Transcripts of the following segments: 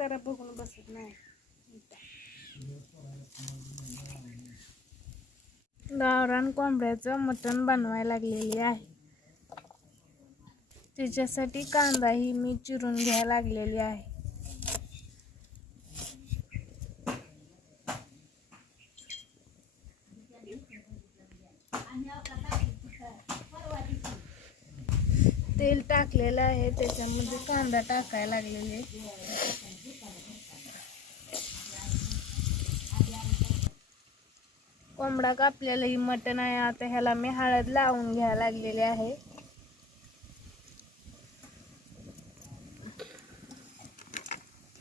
करा बघून बसत नाही. गावरान कोंबड्याचं मटण बनवायला लागलेली आहे. त्याच्यासाठी कांदाही मी चिरून घ्यायला लागलेली आहे. तेल टाकलेलं आहे, त्याच्यामध्ये कांदा टाकायला लागलेले. कोंबडा कापलेलं ही मटण आहे. आता ह्याला मी हळद लावून घ्यायला लागलेली आहे.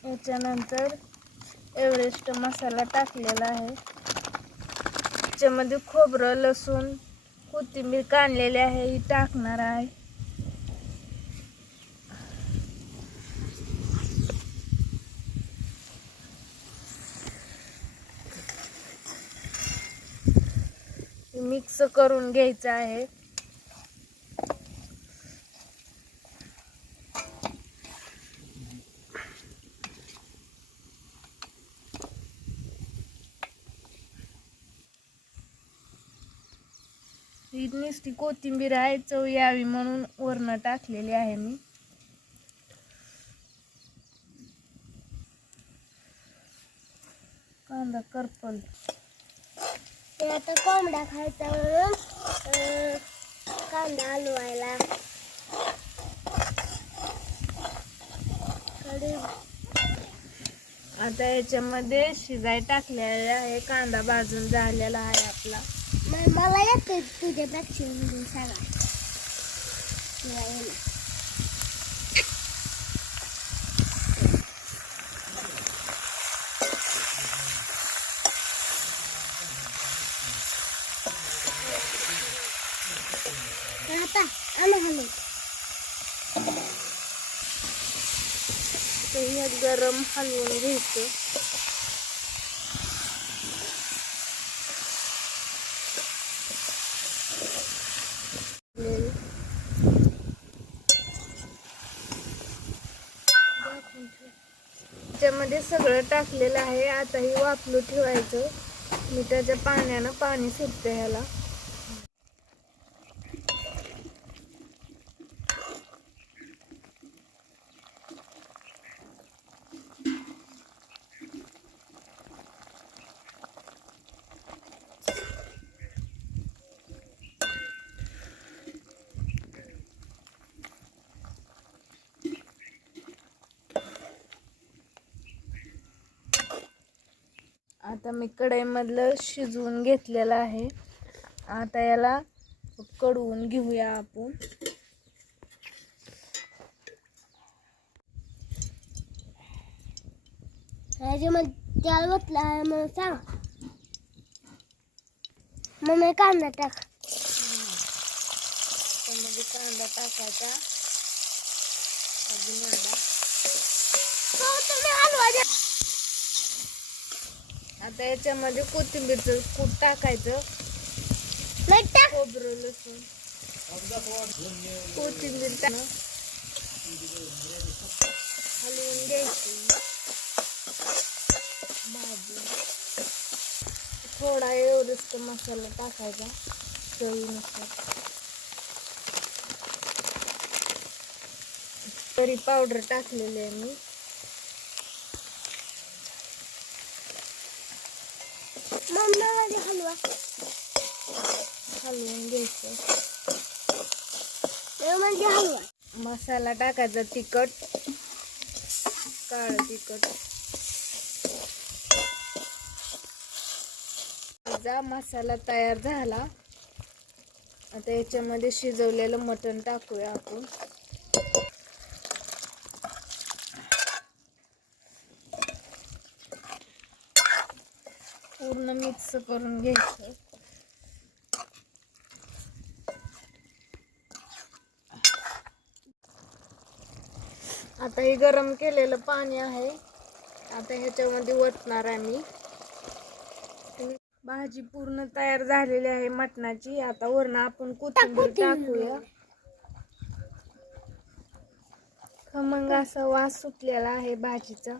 याच्यानंतर एव्हरेस्ट मसाला टाकलेला आहे. त्याच्यामध्ये खोबरं, लसूण, कोथिंबीर काढलेली आहे ही टाकणार आहे. मिक्स करून घ्यायचं आहे. ही नुसती कोथिंबीर आहे, चव यावी म्हणून वरण टाकलेली आहे मी. कांदा करपल. आता कोंबडा खायचा म्हणून कांदा हलवायला आता याच्यामध्ये शिजाय टाकलेला आहे. कांदा भाजून झालेला आहे आपला. मला येते तुझ्या प्रॅक्टिसमधून सांगा. आता हलव. गरम हलवून घ्यायचं. त्याच्यामध्ये सगळं टाकलेलं आहे. आता ही वाफलू ठेवायचं. मिठाच्या पाण्यानं पाणी सुटतं ह्याला. आता मी कढईमधलं शिजवून घेतलेलं आहे. आता याला कडवून घेऊया आपण. ह्याच्यामध्ये त्याला बसला आहे म्हणून सांग. मम्मी कांदा टाक. त्यामध्ये कांदा टाकायचा अजून एकदा. आता याच्यामध्ये कोथिंबीरचं कूट टाकायचं. खोबरं, लसूण, कोथिंबीर टाकून हलवून घ्यायची. भाजून थोडा एव्हरेस्ट मसाला टाकायचा चवीनुसार. तरी पावडर टाकलेली आहे मी. हलवून घ्यायचं. मसाला टाकायचा तिखट, काळं तिखट. मसाला तयार झाला. आता याच्यामध्ये शिजवलेलं मटण टाकूया आपण. पूर्ण मिक्स करून घ्यायचं. आता हे गरम केलेलं पाणी आहे. आता ह्याच्यामध्ये ओतणार आहे मी. भाजी पूर्ण तयार झालेली आहे मटणाची. आता वरून आपण कोथिंबीर टाकूया. खमंग असा वास सुटलेला आहे भाजीचा.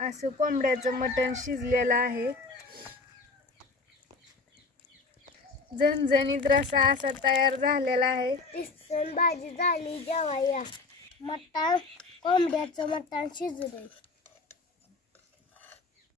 असं कोंबड्याचं मटण शिजलेलं आहे. झणझणीत रस्सा असा तयार झालेला आहे. तिसरी भाजी झाली जेवाया. मटण कोंबड्याचं मटण शिजले.